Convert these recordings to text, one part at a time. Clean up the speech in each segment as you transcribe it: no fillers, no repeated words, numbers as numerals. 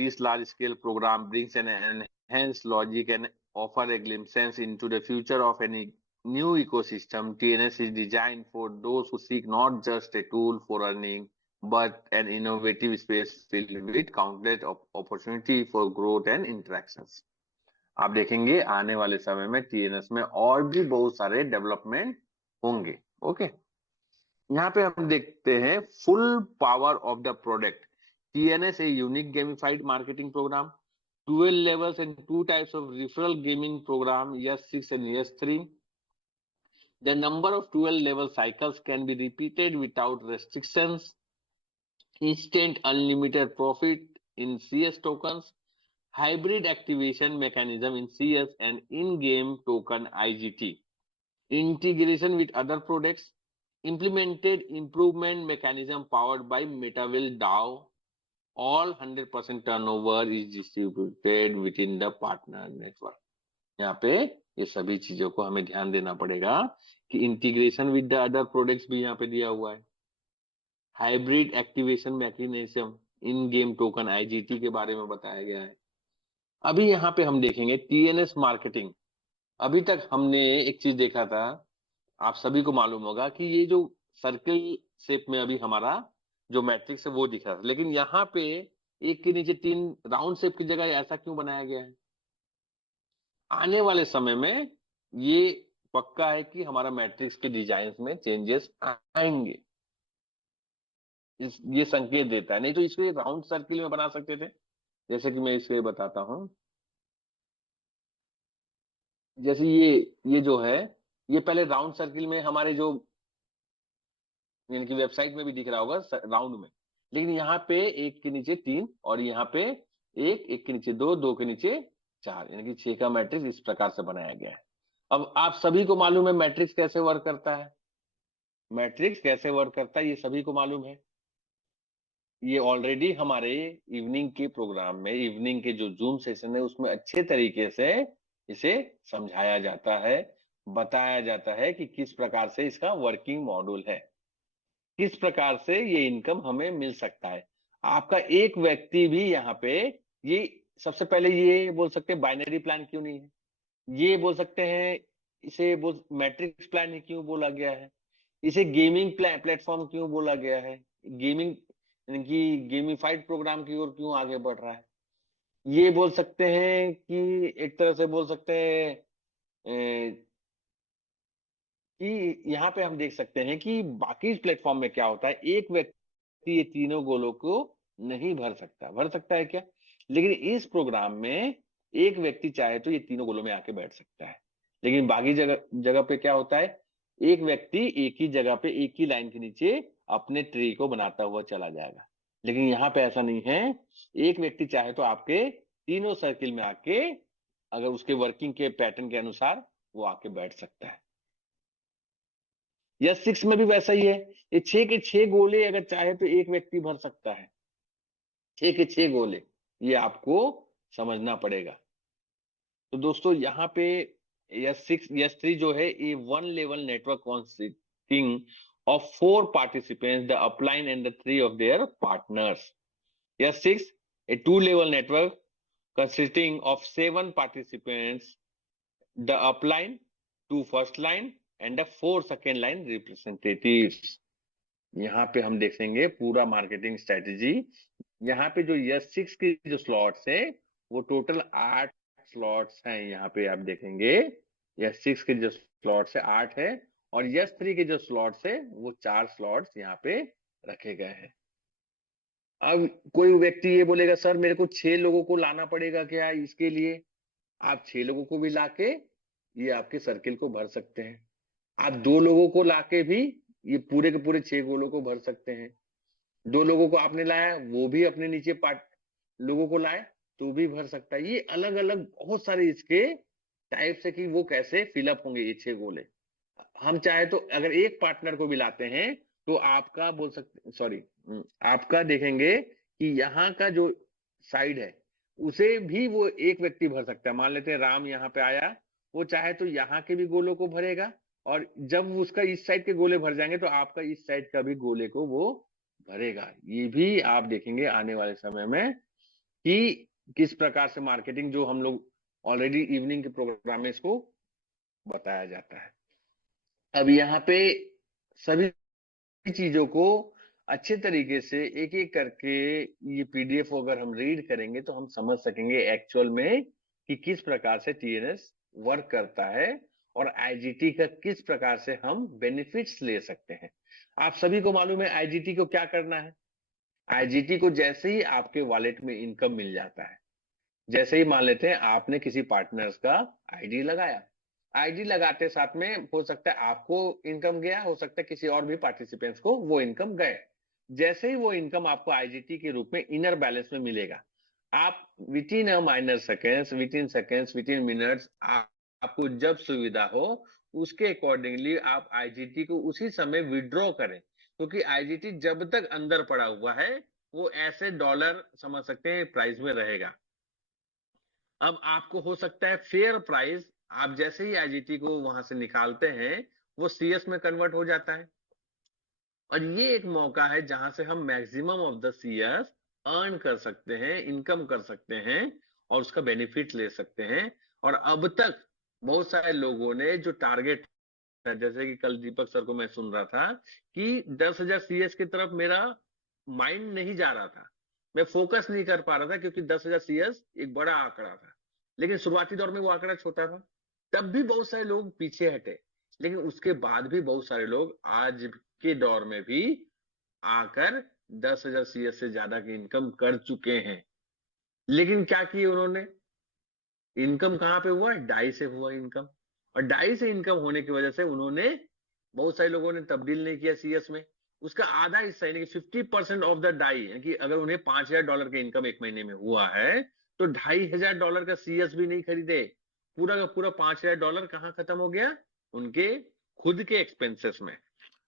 this large-scale program brings an enhanced logic and offer a glimpse into the future of any new ecosystem. TNS is designed for those who seek not just a tool for earning, but an innovative space filled with countless opportunity for growth and interactions. आप देखेंगे आने वाले समय में TNS में और भी बहुत सारे डेवलपमेंट होंगे। ओके, यहाँ पे हम देखते हैं full power of the product. TNS a unique gamified marketing program, 12 levels and 2 types of referral gaming program, S6 and S3. The number of 12 level cycles can be repeated without restrictions. Instant unlimited profit in CS tokens. Hybrid activation mechanism in CS and in-game token IGT. Integration with other products. Implemented improvement mechanism powered by Metaville DAO. All 100% turnover is distributed within the partner network. यहाँ पे ये सभी चीजों को हमें ध्यान देना पड़ेगा कि integration with the other products भी यहाँ पे दिया हुआ है। हाइब्रिड एक्टिवेशन मैकेनिज्म, इन गेम टोकन आईजीटी के बारे में बताया गया है। अभी यहाँ पे हम देखेंगे टीएनएस मार्केटिंग। अभी तक हमने एक चीज देखा था, आप सभी को मालूम होगा कि ये जो सर्किल शेप में अभी हमारा जो मैट्रिक्स है वो दिख रहा है, लेकिन यहाँ पे एक के नीचे 3 राउंड शेप की जगह ऐसा क्यों बनाया गया है? आने वाले समय में ये पक्का है कि हमारा मैट्रिक्स के डिजाइन में चेंजेस आएंगे, ये संकेत देता है। नहीं तो इसको राउंड सर्किल में बना सकते थे, जैसे कि मैं इसे बताता हूं। जैसे ये जो है, ये पहले राउंड सर्किल में हमारे जो यानी कि वेबसाइट में भी दिख रहा होगा राउंड में, लेकिन यहाँ पे 1 के नीचे 3 और यहाँ पे 1 के नीचे 2, 2 के नीचे 4, यानी कि 6 का मैट्रिक्स इस प्रकार से बनाया गया है। अब आप सभी को मालूम है मैट्रिक्स कैसे वर्क करता है। मैट्रिक्स कैसे वर्क करता है ये सभी को मालूम है। ये ऑलरेडी हमारे इवनिंग के प्रोग्राम में, इवनिंग के जो जूम सेशन है उसमें अच्छे तरीके से इसे समझाया जाता है, बताया जाता है कि किस प्रकार से इसका वर्किंग मॉड्यूल है, किस प्रकार से ये इनकम हमें मिल सकता है। आपका एक व्यक्ति भी यहाँ पे, ये सबसे पहले ये बोल सकते हैं बाइनरी प्लान क्यों नहीं है, ये बोल सकते हैं इसे मैट्रिक्स प्लान ही क्यों बोला गया है, इसे गेमिंग प्लेटफॉर्म क्यों बोला गया है, गेमिंग यानी कि गेमिफाइड प्रोग्राम की ओर क्यों आगे बढ़ रहा है। ये बोल सकते हैं कि एक तरह से बोल सकते हैं कि यहाँ पे हम देख सकते हैं कि बाकी प्लेटफॉर्म में क्या होता है, एक व्यक्ति ये तीनों गोलों को नहीं भर सकता है क्या? लेकिन इस प्रोग्राम में एक व्यक्ति चाहे तो ये तीनों गोलों में आके बैठ सकता है, लेकिन बाकी जगह पे क्या होता है, एक व्यक्ति एक ही जगह पे एक ही लाइन के नीचे अपने ट्री को बनाता हुआ चला जाएगा। लेकिन यहाँ पे ऐसा नहीं है, एक व्यक्ति चाहे तो आपके तीनों सर्किल में आके अगर उसके वर्किंग के पैटर्न के अनुसार वो आके बैठ सकता है। या 6 में भी वैसा ही है, ये 6 के 6 गोले अगर चाहे तो एक व्यक्ति भर सकता है, 6 के 6 गोले, ये आपको समझना पड़ेगा। तो दोस्तों यहाँ पे S6 S3 जो है ये 1 level network consisting of 4 participants, the upline and the 3 of their partners. S6 a 2 level network consisting of 7 participants, the upline, 2 first line and the 4 second line representatives. यहाँ पे हम देखेंगे पूरा मार्केटिंग स्ट्रेटेजी। यहाँ पे जो S6 के जो स्लॉट्स है वो टोटल 8 स्लॉट्स हैं। यहाँ पे आप देखेंगे S6 के जो स्लॉट्स है 8 है और S3 के जो स्लॉट्स है वो 4 स्लॉट्स यहाँ पे रखे गए हैं। अब कोई व्यक्ति ये बोलेगा सर मेरे को 6 लोगों को लाना पड़ेगा क्या इसके लिए? आप 6 लोगों को भी लाके ये आपके सर्किल को भर सकते हैं। आप 2 लोगों को लाके भी ये पूरे के पूरे 6 गोलों को भर सकते हैं। 2 लोगों को आपने लाया वो भी अपने नीचे लोगों को लाए तो भी भर सकता है। ये अलग अलग बहुत सारे इसके टाइप्स है कि वो कैसे फिलअप होंगे ये 6 गोले। हम चाहे तो अगर एक पार्टनर को भी लाते हैं तो आपका बोल सकते आपका देखेंगे कि यहाँ का जो साइड है उसे भी वो एक व्यक्ति भर सकता है। मान लेते हैं राम यहाँ पे आया, वो चाहे तो यहाँ के भी गोलों को भरेगा और जब उसका इस साइड के गोले भर जाएंगे तो आपका इस साइड का भी गोले को वो भरेगा। ये भी आप देखेंगे आने वाले समय में कि किस प्रकार से मार्केटिंग, जो हम लोग ऑलरेडी इवनिंग के प्रोग्राम में इसको बताया जाता है। अब यहाँ पे सभी चीजों को अच्छे तरीके से एक एक करके ये पीडीएफ अगर हम रीड करेंगे तो हम समझ सकेंगे एक्चुअल में कि किस प्रकार से टीएनएस वर्क करता है और आईजीटी का किस प्रकार से हम बेनिफिट्स ले सकते हैं। आप सभी को मालूम है आईजीटी को क्या करना है। आईजीटी को जैसे ही आपके वॉलेट में इनकम मिल जाता है, जैसे ही मान लेते हैं आपने किसी पार्टनर्स का आईडी लगाया, आईडी लगाते साथ में हो सकता है आपको इनकम गया, हो सकता है किसी और भी पार्टिसिपेंट्स को वो इनकम गए। जैसे ही वो इनकम आपको आईजीटी के रूप में इनर बैलेंस में मिलेगा, आप with in a minor seconds, with in minutes, आपको जब सुविधा हो उसके अकॉर्डिंगली आप आईजीटी को उसी समय विड्रॉ करें, क्योंकि आईजीटी जब तक अंदर पड़ा हुआ है वो ऐसे डॉलर समझ सकते हैं प्राइस में रहेगा। अब आपको हो सकता है फेयर प्राइस, आप जैसे ही आईजीटी को वहां से निकालते हैं वो सीएस में कन्वर्ट हो जाता है, और ये एक मौका है जहां से हम maximum of the CS earn कर सकते हैं, इनकम कर सकते हैं और उसका बेनिफिट ले सकते हैं। और अब तक बहुत सारे लोगों ने जो टारगेट है, जैसे कि कल दीपक सर को मैं सुन रहा था कि 10,000 सीएस की तरफ मेरा माइंड नहीं जा रहा था, मैं फोकस नहीं कर पा रहा था, क्योंकि 10,000 सीएस एक बड़ा आंकड़ा था, लेकिन शुरुआती दौर में वो आंकड़ा छोटा था, तब भी बहुत सारे लोग पीछे हटे, लेकिन उसके बाद भी बहुत सारे लोग आज के दौर में भी आकर 10,000 सीएस से ज्यादा की इनकम कर चुके हैं। लेकिन क्या किए उन्होंने, इनकम कहां पे हुआ, डाई से हुआ इनकम, और डाई से इनकम होने की वजह से उन्होंने, बहुत सारे लोगों ने तब्दील नहीं किया सीएस में, उसका आधा हिस्सा यानी कि 50% ऑफ द डाई, यानी कि अगर उन्हें $5,000 का इनकम एक महीने में हुआ है तो $2,500 का सीएस भी नहीं खरीदे, पूरा का पूरा $5,000 कहाँ खत्म हो गया, उनके खुद के एक्सपेंसेस में।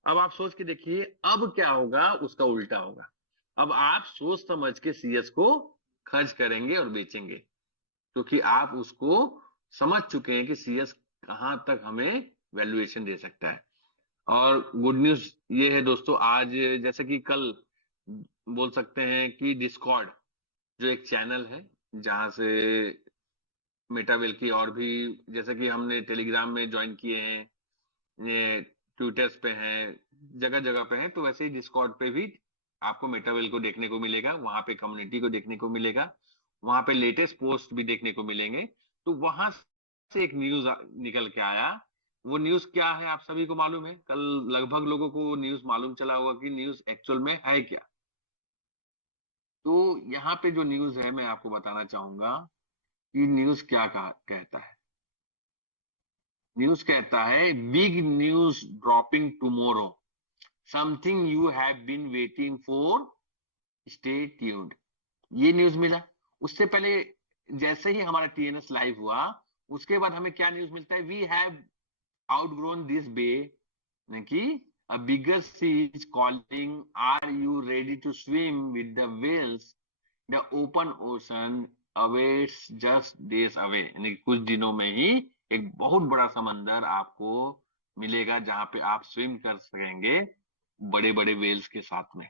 अब आप सोच के देखिए अब क्या होगा, उसका उल्टा होगा। अब आप सोच समझ के सीएस को खर्च करेंगे और बेचेंगे, क्योंकि आप उसको समझ चुके हैं कि सीएस कहां तक हमें वैल्यूएशन दे सकता है। और गुड न्यूज ये है दोस्तों, आज जैसे कि कल बोल सकते हैं कि डिस्कॉर्ड जो एक चैनल है जहां से मेटावेल की और भी, जैसे कि हमने टेलीग्राम में ज्वाइन किए हैं, ये ट्विटर्स पे हैं, जगह जगह पे हैं, तो वैसे ही डिस्कॉर्ड पे भी आपको मेटावेल को देखने को मिलेगा, वहां पे कम्युनिटी को देखने को मिलेगा, वहां पे लेटेस्ट पोस्ट भी देखने को मिलेंगे। तो वहां से एक न्यूज निकल के आया, वो न्यूज क्या है आप सभी को मालूम है, कल लगभग लोगों को न्यूज मालूम चला होगा कि न्यूज एक्चुअल में है क्या। तो यहाँ पे जो न्यूज है मैं आपको बताना चाहूंगा कि न्यूज क्या कहता है। न्यूज कहता है big news dropping tomorrow, something you have been waiting for, stay tuned. ये न्यूज मिला। उससे पहले जैसे ही हमारा टीएनएस लाइव हुआ उसके बाद हमें क्या न्यूज मिलता है, वी हैव आउटग्रोन दिस बे, कि a bigger sea is calling, are you ready to swim with the whales, the open ocean awaits just days away, यानी कि कुछ दिनों में ही एक बहुत बड़ा समंदर आपको मिलेगा जहां पे आप स्विम कर सकेंगे बड़े बड़े वेल्स के साथ में।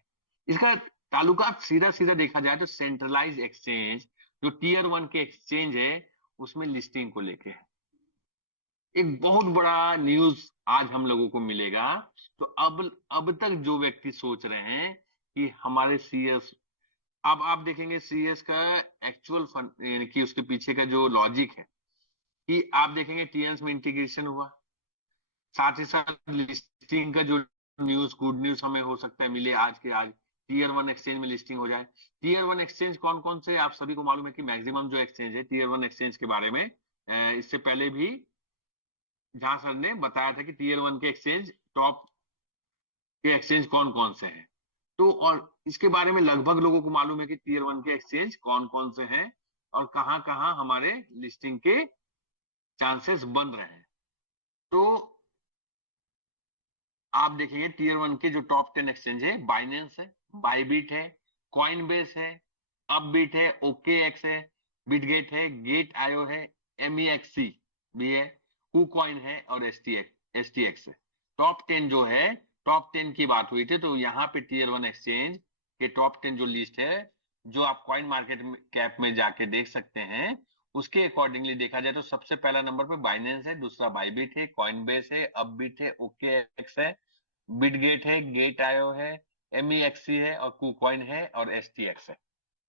इसका ताल्लुकात सीधा सीधा देखा जाए तो सेंट्रलाइज एक्सचेंज, जो टीयर 1 के एक्सचेंज है उसमें लिस्टिंग को लेके है। एक बहुत बड़ा न्यूज आज हम लोगों को मिलेगा। तो अब तक जो व्यक्ति सोच रहे हैं कि हमारे सीएस, अब आप देखेंगे सीएस का एक्चुअल फंड यानी कि उसके पीछे का जो लॉजिक है, कि आप देखेंगे टीएनएस में इंटीग्रेशन हुआ, साथ ही साथ लिस्टिंग का जो न्यूज, गुड न्यूज हमें हो सकता है मिले आज के आज, टीयर 1 एक्सचेंज में लिस्टिंग हो जाए। टीयर 1 एक्सचेंज कौन कौन से आप सभी को मालूम है कि मैक्सिमम जो एक्सचेंज है टीयर 1 एक्सचेंज के बारे में इससे पहले भी जहां सर ने बताया था कि टीयर 1 के एक्सचेंज, टॉप के एक्सचेंज कौन कौन से हैं। तो और इसके बारे में लगभग लोगों को मालूम है कि टीयर 1 के एक्सचेंज कौन कौन से हैं और कहां कहां हमारे लिस्टिंग के चांसेस बन रहे हैं। तो आप देखेंगे टीयर 1 के जो टॉप 10 एक्सचेंज है, बाइनेंस है, बाइबिट है, कॉइनबेस है, अपबीट है, ओके एक्स है, बिटगेट है, गेट आयो है, MEXC भी है, कुकॉइन है और STX है। टॉप 10 जो है, टॉप 10 की बात हुई थी तो यहाँ पे टीयर 1 एक्सचेंज के टॉप 10 जो लिस्ट है जो आप कॉइन मार्केट कैप में जाके देख सकते हैं, उसके अकॉर्डिंगली देखा जाए तो सबसे पहला नंबर पे बाइनेंस है, दूसरा बाइबिट है, कॉइनबेस है, अपबीट है, ओकेएक्स है, बिटगेट है, गेट आयो है, एमईएक्सी है, और कुकॉइन है, और एसटीएक्स है।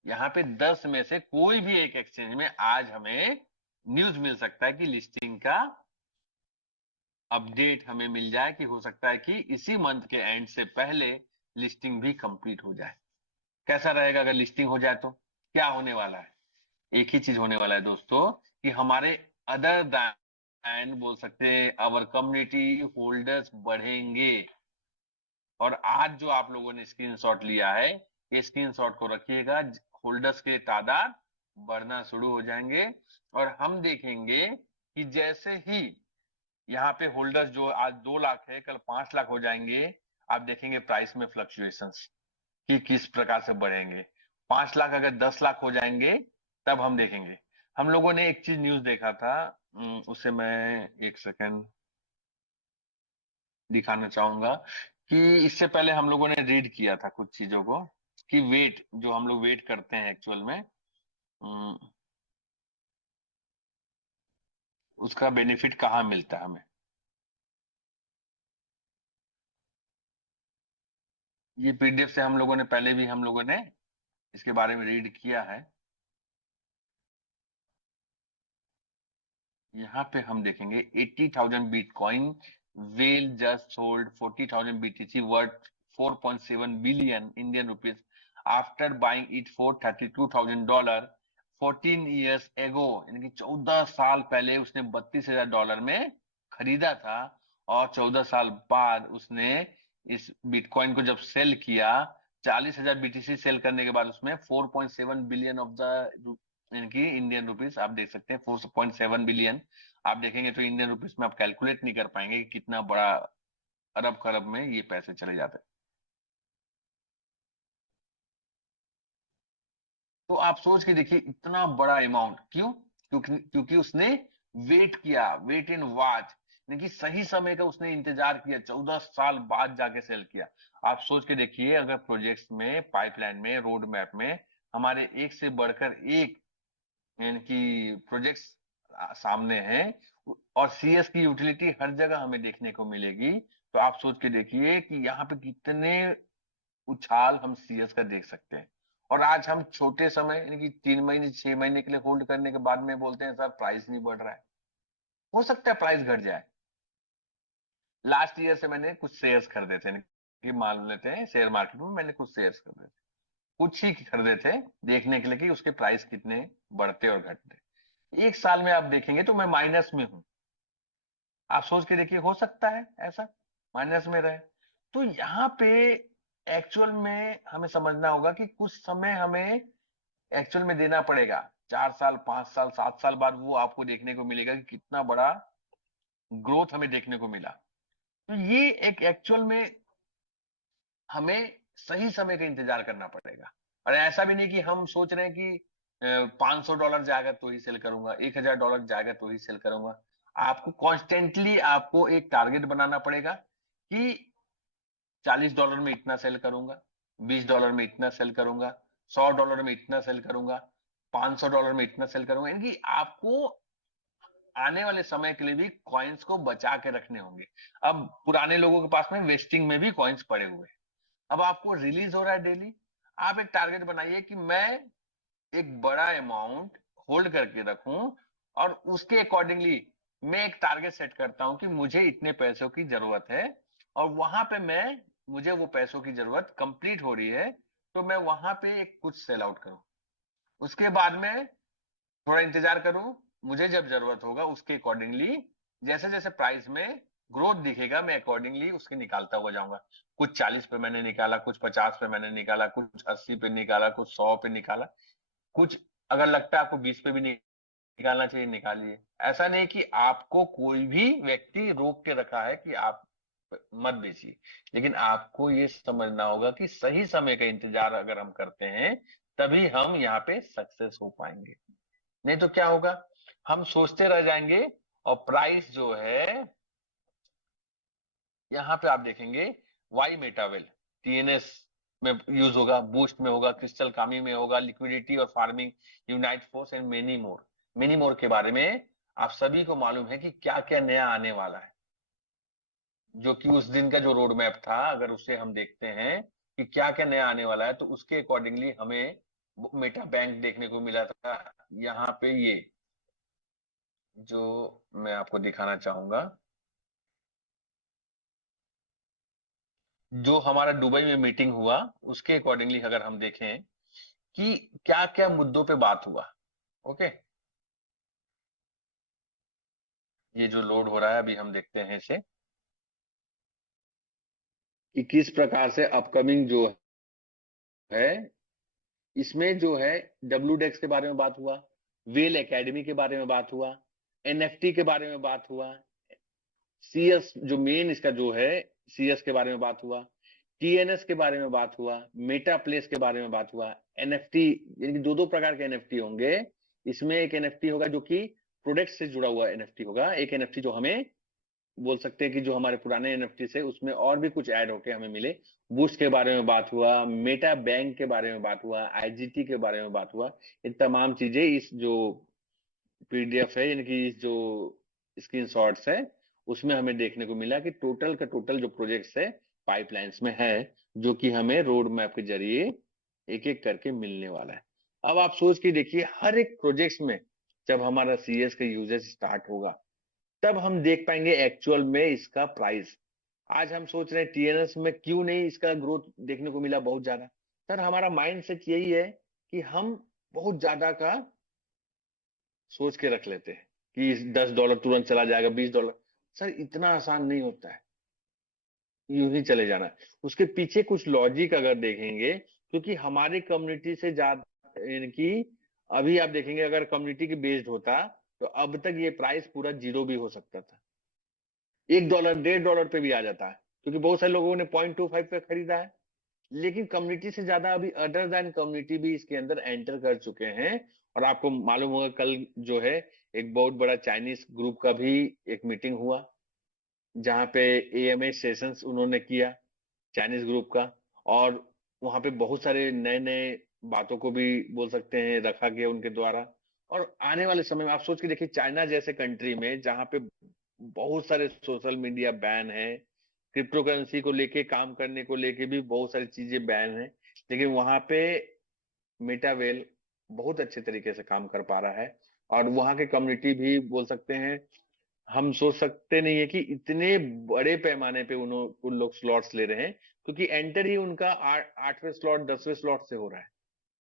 यहाँ पे 10 में से कोई भी एक एक्सचेंज में आज हमें न्यूज मिल सकता है कि लिस्टिंग का अपडेट हमें मिल जाए, कि हो सकता है कि इसी मंथ के एंड से पहले लिस्टिंग भी कंप्लीट हो जाए। कैसा रहेगा अगर लिस्टिंग हो जाए तो? क्या होने वाला है? एक ही चीज होने वाला है दोस्तों, कि हमारे अदर देन बोल सकते हैं अवर कम्युनिटी होल्डर्स बढ़ेंगे। और आज जो आप लोगों ने स्क्रीनशॉट लिया है, ये स्क्रीनशॉट को रखिएगा, होल्डर्स के तादाद बढ़ना शुरू हो जाएंगे। और हम देखेंगे कि जैसे ही यहाँ पे होल्डर्स जो आज 2 लाख है, कल 5 लाख हो जाएंगे। आप देखेंगे प्राइस में फ्लक्चुएशंस कि किस प्रकार से बढ़ेंगे। 5 लाख अगर 10 लाख हो जाएंगे, तब हम देखेंगे। हम लोगों ने एक चीज न्यूज देखा था, उसे मैं एक सेकंड दिखाना चाहूंगा, कि इससे पहले हम लोगों ने रीड किया था कुछ चीजों को, कि वेट जो हम लोग वेट करते हैं एक्चुअल में, अम, उसका बेनिफिट कहाँ मिलता है हमें। ये पीडीएफ से हम लोगों ने पहले भी हम लोगों ने इसके बारे में रीड किया है। यहाँ पे हम देखेंगे 80,000 bitcoin well just sold 40,000 BTC worth 4.7 billion Indian rupees after buying it for $32,000 14 years ago, यानी कि 14 साल पहले उसने $32,000 में खरीदा था। और 14 साल बाद उसने इस बिटकॉइन को जब सेल किया, 40,000 बीटीसी सेल करने के बाद उसमें 4.7 बिलियन ऑफ द, इनकी इंडियन रुपीस आप देख सकते हैं 4.7 बिलियन। आप देखेंगे तो इंडियन रुपीस में आप कैलकुलेट नहीं कर पाएंगे कि कितना बड़ा अरब खरब में ये पैसे चले जाते हैं। तो आप सोच के देखिए इतना बड़ा अमाउंट क्यों? क्योंकि उसने वेट किया, वेट इन वॉच, यानी कि सही समय का उसने इंतजार किया, 14 साल बाद जाके सेल किया। आप सोच के देखिए, अगर प्रोजेक्ट्स में, पाइपलाइन में, रोड मैप में हमारे एक से बढ़कर एक, यानी कि प्रोजेक्ट्स सामने हैं, और सीएस की यूटिलिटी हर जगह हमें देखने को मिलेगी, तो आप सोच के देखिए कि यहाँ पे कितने उछाल हम सीएस का देख सकते हैं। और आज हम छोटे समय, यानी कि 3 महीने 6 महीने के लिए होल्ड करने के बाद में बोलते हैं सर प्राइस नहीं बढ़ रहा है। हो सकता है प्राइस घट जाए। लास्ट ईयर से मैंने कुछ शेयर्स खरीदे थे, कि मान लेते हैं शेयर मार्केट में मैंने कुछ शेयर्स खरीदे थे, कुछ ही खरीदे थे, देखने के लिए कि उसके प्राइस कितने बढ़ते और घटते। एक साल में आप देखेंगे तो मैं माइनस में हूं। आप सोच के देखिए, हो सकता है ऐसा माइनस में रहे। तो यहाँ पे एक्चुअल में हमें समझना होगा कि कुछ समय हमें एक्चुअल में देना पड़ेगा। 4 साल, 5 साल, 7 साल बाद वो आपको देखने को मिलेगा कि कितना बड़ा ग्रोथ हमें देखने को मिला। तो ये एक एक्चुअल में हमें सही समय का इंतजार करना पड़ेगा। और ऐसा भी नहीं कि हम सोच रहे हैं कि $500 जाएगा तो ही सेल करूंगा, $1,000 जाएगा तो ही सेल करूंगा। आपको कॉन्स्टेंटली आपको एक टारगेट बनाना पड़ेगा कि $40 में इतना सेल करूंगा, $20 में इतना सेल करूंगा, $100 में इतना सेल करूंगा, $500 में इतना सेल करूंगा, यानी कि आपको आने वाले समय के लिए भी कॉइन्स को बचा के रखने होंगे। अब पुराने लोगों के पास में वेस्टिंग में भी कॉइन्स पड़े हुए हैं। अब आपको रिलीज हो रहा है डेली, आप एक टारगेट बनाइए कि मैं एक बड़ा अमाउंट होल्ड करके रखूं, और उसके अकॉर्डिंगली मैं एक टारगेट सेट करता हूं कि मुझे इतने पैसों की जरूरत है, और वहां पे मैं, मुझे वो पैसों की जरूरत कंप्लीट हो रही है, तो मैं वहां पे एक कुछ सेल आउट करूं। उसके बाद में थोड़ा इंतजार करूं, मुझे जब जरूरत होगा उसके अकॉर्डिंगली, जैसे जैसे प्राइस में ग्रोथ दिखेगा, मैं अकॉर्डिंगली उसके निकालता हुआ जाऊंगा। कुछ 40 पे मैंने निकाला, कुछ 50 पे मैंने निकाला, कुछ 80 पे निकाला, कुछ 100 पे निकाला, कुछ अगर लगता है आपको 20 पे भी निकालना चाहिए निकालिए। ऐसा नहीं कि आपको कोई भी व्यक्ति रोक के रखा है कि आप मत बेचिए, लेकिन आपको ये समझना होगा कि सही समय का इंतजार अगर हम करते हैं, तभी हम यहाँ पे सक्सेस हो पाएंगे। नहीं तो क्या होगा, हम सोचते रह जाएंगे, और प्राइस जो है, यहाँ पे आप देखेंगे वाई मेटावेल, टीएनएस में यूज होगा, बूस्ट में होगा, क्रिस्टल कामी में होगा, लिक्विडिटी और farming, unite force and many more के बारे में आप सभी को मालूम है कि क्या क्या नया आने वाला है। जो कि उस दिन का जो रोड मैप था, अगर उसे हम देखते हैं कि क्या क्या नया आने वाला है, तो उसके अकॉर्डिंगली हमें मेटा बैंक देखने को मिला था। यहाँ पे ये जो मैं आपको दिखाना चाहूंगा, जो हमारा दुबई में मीटिंग हुआ, उसके अकॉर्डिंगली अगर हम देखें कि क्या क्या मुद्दों पे बात हुआ। ओके, ये जो लोड हो रहा है अभी हम देखते हैं इसे, कि किस प्रकार से अपकमिंग जो है, इसमें जो है डब्ल्यू डेक्स के बारे में बात हुआ, वेल एकेडमी के बारे में बात हुआ, एनएफटी के बारे में बात हुआ, सीएस जो मेन इसका जो है, सीएस के बारे में बात हुआ, टीएनएस के बारे में बात हुआ, मेटा प्लेस के बारे में बात हुआ, एनएफटी, यानी कि दो दो प्रकार के एनएफटी होंगे। इसमें एक एनएफटी होगा जो कि प्रोडक्ट से जुड़ा हुआ एनएफटी होगा, एक एनएफटी जो हमें बोल सकते हैं कि जो हमारे पुराने एनएफटी से उसमें और भी कुछ ऐड होके हमें मिले। बूस्ट के बारे में बात हुआ, मेटा बैंक के बारे में बात हुआ, आईजीटी के बारे में बात हुआ। ये तमाम चीजें इस जो पीडीएफ है, यानी कि इस जो स्क्रीनशॉट्स है, उसमें हमें देखने को मिला कि टोटल का टोटल जो प्रोजेक्ट्स है पाइपलाइंस में है, जो कि हमें रोड मैप के जरिए एक एक करके मिलने वाला है। अब आप सोच के देखिए, हर एक प्रोजेक्ट्स में जब हमारा सीएस का यूजेस स्टार्ट होगा, तब हम देख पाएंगे एक्चुअल में इसका प्राइस। आज हम सोच रहे हैं टीएनएस में क्यों नहीं इसका ग्रोथ देखने को मिला बहुत ज्यादा। सर हमारा माइंड सेट यही है कि हम बहुत ज्यादा का सोच के रख लेते हैं कि $10 तुरंत चला जाएगा, $20। सर इतना आसान नहीं होता है यूं ही चले जाना। उसके पीछे कुछ लॉजिक अगर देखेंगे, क्योंकि हमारी कम्युनिटी से ज्यादा, यानी कि अभी आप देखेंगे अगर कम्युनिटी की बेस्ड होता, तो अब तक ये प्राइस पूरा जीरो भी हो सकता था, $1 $1.5 पे भी आ जाता है, क्योंकि बहुत सारे लोगों ने 0.25 पे खरीदा है। लेकिन कम्युनिटी से ज्यादा अभी अदर देन कम्युनिटी भी इसके अंदर एंटर कर चुके हैं। और आपको मालूम होगा कल जो है एक बहुत बड़ा चाइनीज ग्रुप का भी एक मीटिंग हुआ, जहां पे एएमए सेशंस उन्होंने किया चाइनीज ग्रुप का। और वहां पे बहुत सारे नए नए बातों को भी बोल सकते हैं रखा गया उनके द्वारा। और आने वाले समय में आप सोच के देखिए, चाइना जैसे कंट्री में जहां पे बहुत सारे सोशल मीडिया बैन है, क्रिप्टो करेंसी को लेके काम करने को लेके भी बहुत सारी चीजें बैन है, लेकिन वहां पे मेटावेल बहुत अच्छे तरीके से काम कर पा रहा है। और वहां के कम्युनिटी भी बोल सकते हैं, हम सोच सकते नहीं है कि इतने बड़े पैमाने पे उन लोग स्लॉट्स ले रहे हैं, क्योंकि एंटर ही उनका 8वें स्लॉट 10वें स्लॉट से हो रहा है।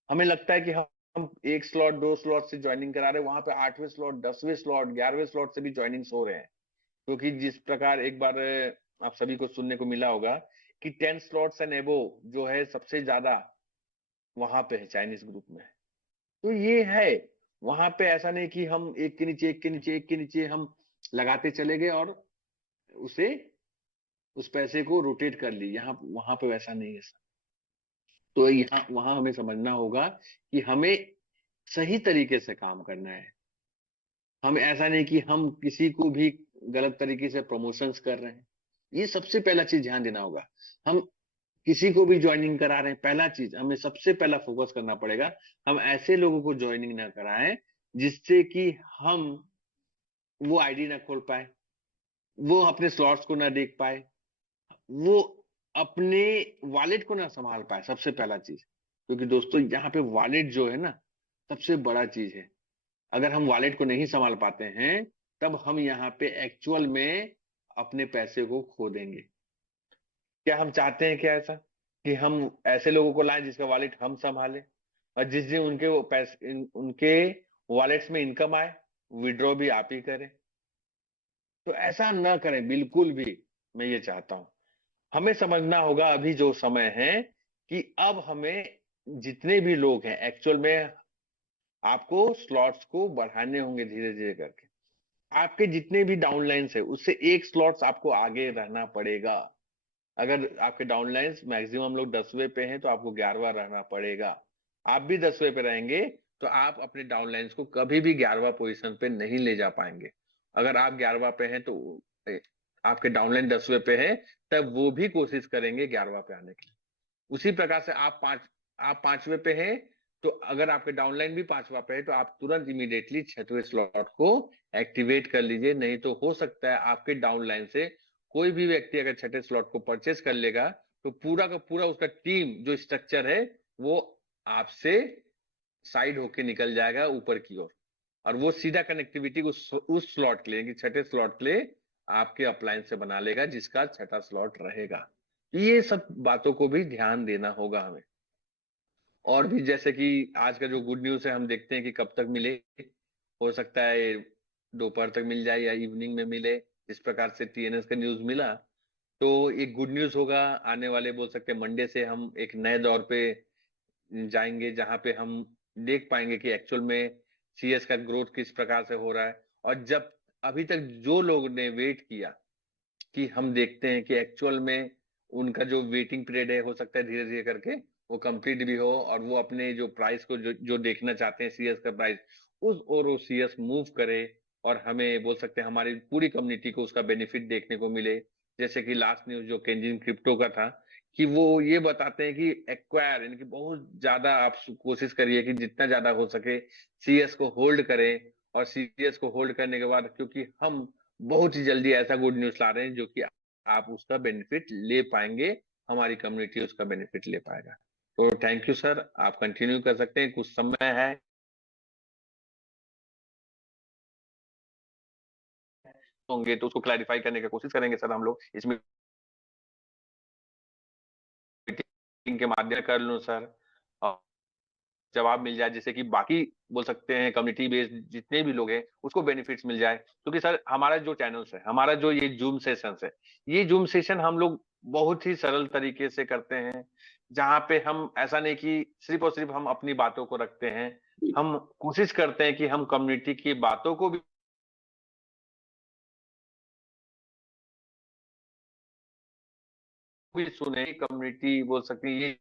हमें लगता है कि हम एक स्लॉट दो स्लॉट से ज्वाइनिंग करा रहे हैं, वहां पे 8वें स्लॉट 10वें स्लॉट 11वें स्लॉट से भी ज्वाइनिंग हो रहे हैं। क्योंकि जिस प्रकार एक बार आप सभी को सुनने को मिला होगा कि 10 स्लॉट्स एंड एबो जो है सबसे ज्यादा वहां पे है चाइनीज ग्रुप में। तो ये है, वहां पे ऐसा नहीं कि हम एक के नीचे एक के नीचे एक के नीचे हम लगाते चले गए और उसे उस पैसे को रोटेट कर ली, यहाँ वहां पे वैसा नहीं है सर। तो यहाँ वहां हमें समझना होगा कि हमें सही तरीके से काम करना है। हम ऐसा नहीं कि हम किसी को भी गलत तरीके से प्रमोशंस कर रहे हैं। ये सबसे पहला चीज ध्यान देना होगा। हम किसी को भी ज्वाइनिंग करा रहे हैं, पहला चीज हमें सबसे पहला फोकस करना पड़ेगा, हम ऐसे लोगों को ज्वाइनिंग ना कराएं जिससे कि हम वो आईडी ना खोल पाए, वो अपने स्लॉट्स को ना देख पाए, वो अपने वॉलेट को ना संभाल पाए, सबसे पहला चीज। क्योंकि दोस्तों यहाँ पे वॉलेट जो है ना, सबसे बड़ा चीज है। अगर हम वॉलेट को नहीं संभाल पाते हैं, तब हम यहाँ पे एक्चुअल में अपने पैसे को खो देंगे। क्या हम चाहते हैं क्या ऐसा कि हम ऐसे लोगों को लाएं जिसका वॉलेट हम संभालें, और जिस दिन उनके वो पैसे उनके वॉलेट्स में इनकम आए, विड्रॉ भी आप ही करें? तो ऐसा ना करें बिल्कुल भी, मैं ये चाहता हूं। हमें समझना होगा अभी जो समय है कि अब हमें जितने भी लोग हैं एक्चुअल में आपको स्लॉट्स को बढ़ाने होंगे धीरे धीरे करके। आपके जितने भी डाउनलाइंस है उससे एक स्लॉट्स आपको आगे रहना पड़ेगा। अगर आपके डाउनलाइंस मैक्सिमम लोग 10वें पे हैं तो आपको 11वां रहना पड़ेगा। आप भी 10वें पे रहेंगे तो आप अपने डाउनलाइंस को कभी भी 11वां पोजीशन पे नहीं ले जा पाएंगे। अगर आप 11वां पे हैं तो ए, आपके डाउनलाइन 10वें पे है, तब वो भी कोशिश करेंगे 11वां पे आने की। उसी प्रकार से आप पांचवे पे हैं, तो अगर आपके डाउनलाइन भी पांचवा पे है तो आप तुरंत इमीडिएटली छठवें स्लॉट को एक्टिवेट कर लीजिए। नहीं तो हो सकता है आपके डाउनलाइन से कोई भी व्यक्ति अगर छठे स्लॉट को परचेस कर लेगा तो पूरा का पूरा उसका टीम जो स्ट्रक्चर है वो आपसे साइड होके निकल जाएगा ऊपर की ओर, और वो सीधा कनेक्टिविटी उस स्लॉट के लिए, छठे स्लॉट के लिए आपके अप्लायंस से बना लेगा जिसका छठा स्लॉट रहेगा। ये सब बातों को भी ध्यान देना होगा हमें। और भी जैसे कि आज का जो गुड न्यूज है हम देखते हैं कि कब तक मिले, हो सकता है दोपहर तक मिल जाए या इवनिंग में मिले। इस प्रकार से टीएनएस का न्यूज मिला तो एक गुड न्यूज होगा। आने वाले बोल सकते हैं मंडे से हम एक नए दौर पे जाएंगे जहां पे हम देख पाएंगे कि एक्चुअल में सीएस का ग्रोथ किस प्रकार से हो रहा है। और जब अभी तक जो लोग ने वेट किया कि हम देखते हैं कि एक्चुअल में उनका जो वेटिंग पीरियड है हो सकता है धीरे धीरे करके वो कंप्लीट भी हो, और वो अपने जो प्राइस को जो देखना चाहते हैं सीएस का प्राइस उस और वो सीएस मूव करे, और हमें बोल सकते हैं हमारी पूरी कम्युनिटी को उसका बेनिफिट देखने को मिले। जैसे कि लास्ट न्यूज जो केंजिन क्रिप्टो का था कि वो ये बताते हैं कि एक्वायर यानी कि बहुत ज्यादा आप कोशिश करिए कि जितना ज्यादा हो सके सीएस को होल्ड करें। और सीएस को होल्ड करने के बाद क्योंकि हम बहुत ही जल्दी ऐसा गुड न्यूज ला रहे हैं जो कि आप उसका बेनिफिट ले पाएंगे, हमारी कम्युनिटी उसका बेनिफिट ले पाएगा। तो थैंक यू सर, आप कंटिन्यू कर सकते हैं, कुछ समय है होंगे तो उसको क्लैरिफाई करने की कोशिश करेंगे सर हम लोग इस मीटिंग के माध्यम कर लूँ सर, और जवाब मिल जाए जिससे कि बाकी बोल सकते हैं कम्युनिटी बेस्ड जितने भी लोग हैं उसको बेनिफिट्स मिल जाए। क्योंकि सर हमारा जो चैनल्स है, हमारा जो ये जूम सेशंस है, ये जूम सेशन हम लोग बहुत ही सरल तरीके से करते हैं, जहाँ पे हम ऐसा नहीं कि सिर्फ और सिर्फ हम अपनी बातों को रखते हैं। हम कोशिश करते हैं कि हम कम्युनिटी की बातों को भी सुने, कम्युनिटी बोल सकते हैं ये